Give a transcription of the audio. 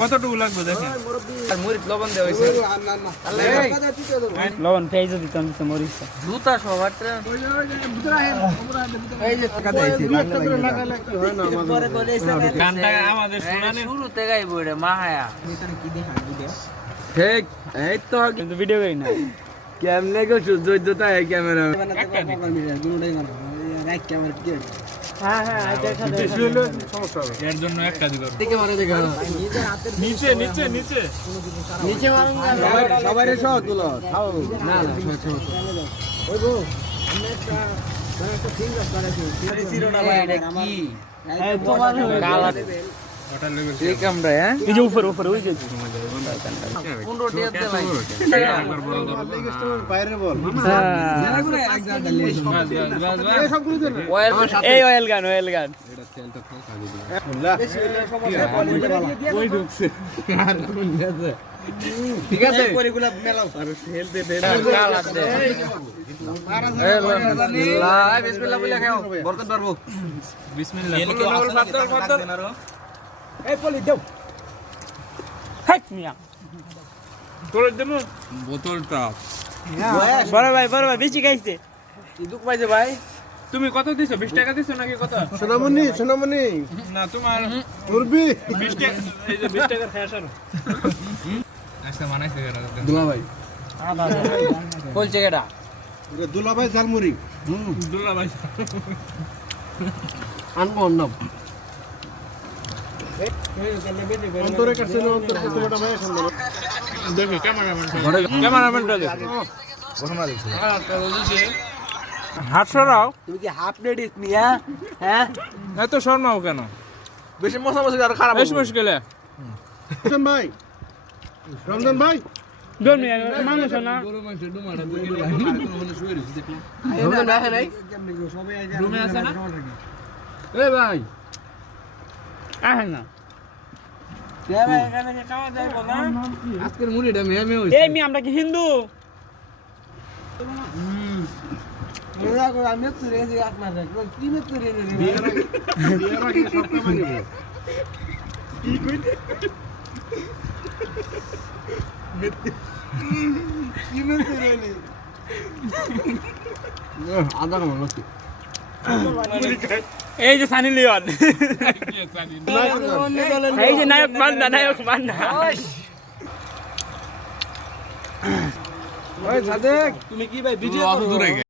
কতটুকু লাগবে দেখেন আর মরিচ লবণ দেওয়া হয়েছে লবণ পেঁয়াজও দিতাম মরিচ জুতা সবারটা আমাদের শুরুতে গাইবো রে মাহায়া ঠিক এই তো কিন্তু ভিডিও করি না কেমনে গো সূর্যতা এই ক্যামেরা এর জন্য একটা দিল দিকে মারা দেখা নিচে নিচে নিচে নিচে মারুন সবাই রে সহ তুলো খাও না না ওই গো আমরা একটা ফিঙ্গার করেছি সিরোনা ভাই এটা কি এই তোমার কালা ওটার লেভেল ঠিক আমরা হ্যাঁ এই যে উপরে ওই যে 15 টাকা দে ভাই একবার বড় ধরো বাইরে বল এই অয়েল গান এটা তেলটা খা দিবি ওই ঢুকছে আর কোন আছে ঠিক আছে পরিগুলা মেলাও আর হেলতে দে কালা দে আল্লাহ বিসমিল্লাহ বলে খাও বরকত পারবো বিসমিল্লাহ ফাদর এই পলি দাও হেক মিয়া তোর দেবো বোতলটা বড় ভাই বেশি খাইছে কি দুঃখ পাইছে ভাই তুমি কত দিছো 20 টাকা দিছো নাকি কত সোনামণি না তোমার মুরবি 20 টাকা এই যে 20 টাকার ফ্যাশ আর আচ্ছা মানাইছে দুলা ভাই বলছে কেডা দুলা ভাই ঝালমুড়ি দুলা ভাই আনবো অন্নব অন্তরে কাছে অন্তর তোমাটা ভাই সুন্দর দেখো ক্যামেরাম্যানটা দেখো হাত সরাও তুমি কি হাফ লেডিস নিয়া হ্যাঁ এত শর্মাও কেন বেশি মশা আর খারাপ বেশ মুশকিলে রমজান ভাই দোন মিয়া মানুষ না রুমে আছে না এ ভাই আহে না আজকের মুড়িটা মেয়ে মেয়ে এই মি আমরা কি হিন্দু আমি আধা কামড় লাগছে এই যে সানি লিওন এই যে নায়ক মান্না ওই সাদেক তুমি কি ভাই ভিডিও